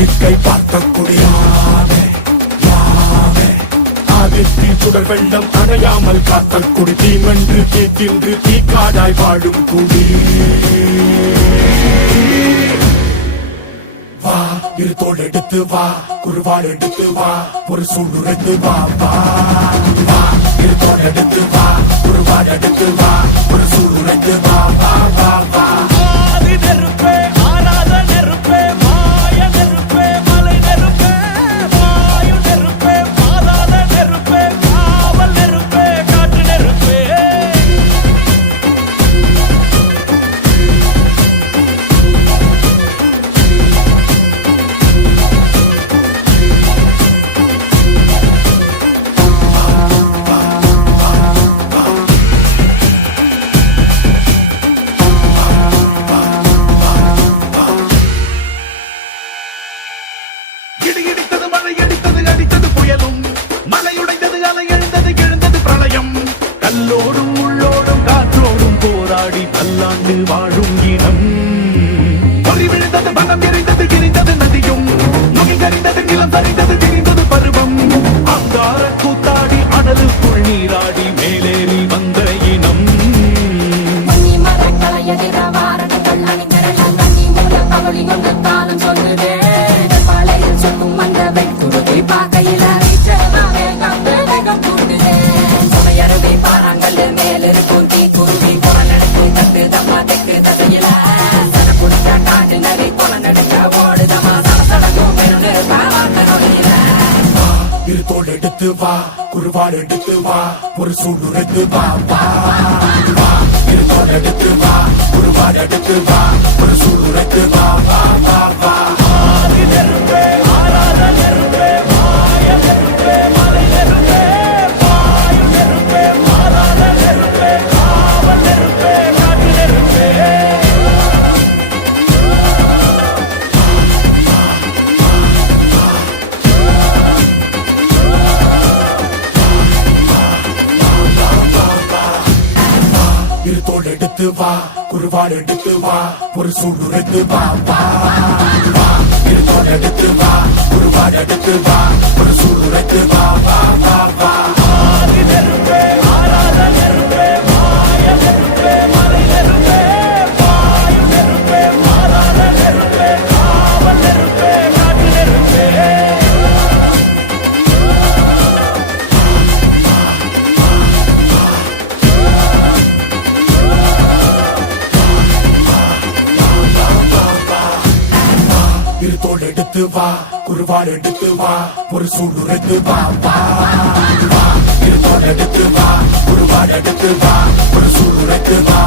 வேடிக்கை பார்க்கக்கூடியாவே ஆதித்தின் சுடர் வெள்ளம் அணையாமல் காத்த குடி தீமென்று தீத்தின்று தீக்காடாய் வாழும் குடி வா இரு தோள் எடுத்து வா குருவாள் எடுத்து வா ஒரு சூழ்நிலைத்து வா வா வா இரு தோள் எடுத்து வா குருவாள் எடுத்து வா ஒரு சூழ்நிலைத்து வா வா வா வா கல்லோடும் உள்ளோடும் காற்றோடும் போராடி பல்லாண்டு வாழும் இனம் பொறி விழுந்தது பணம் எரிந்தது எரிந்தது நதியும் நுகி கரிந்தது நிலம் சரிந்தது தெரிந்தது பருவம் அங்கார கூத்தாடி அனலுக்குள் நீராடி மேலேறி வந்த இனம் சொல்லுதே பழையில் சொல்லும் அந்த வெட்டுருவை பார்க்கையில மேலிருக்கும் தீ குருவி புறநடுக்கு தட்டு தம்மா தெக்கு தசையில சன குடிச்ச காட்டு நரி புறநடுக்க ஓடுதமா சடசடங்கும் பெருநு பாவாக்க நொடியில இரு தோள் எடுத்து வா குருவாள் எடுத்து வா ஒரு சூழ்நிலைத்து வா வா வா இரு தோள் எடுத்து வா குருவாள் எடுத்து வா ஒரு சூழ்நிலைத்து வா வா வா வா இரு தோள் எடுத்து வா குருவாள் எடுத்து வா ஒரு சூழ்நிலைத்து வா வா வா இரு தோள் எடுத்து வா குருவாள் எடுத்து வா ஒரு சூழ்நிலைத்து வா வா வா வா இரு தோள் எடுத்து வா குருவாள் எடுத்து வா ஒரு சூழ்நிலைத்து வா வா வா இரு தோள் எடுத்து வா குருவாள் எடுத்து வா ஒரு சூழ்நிலைத்து வா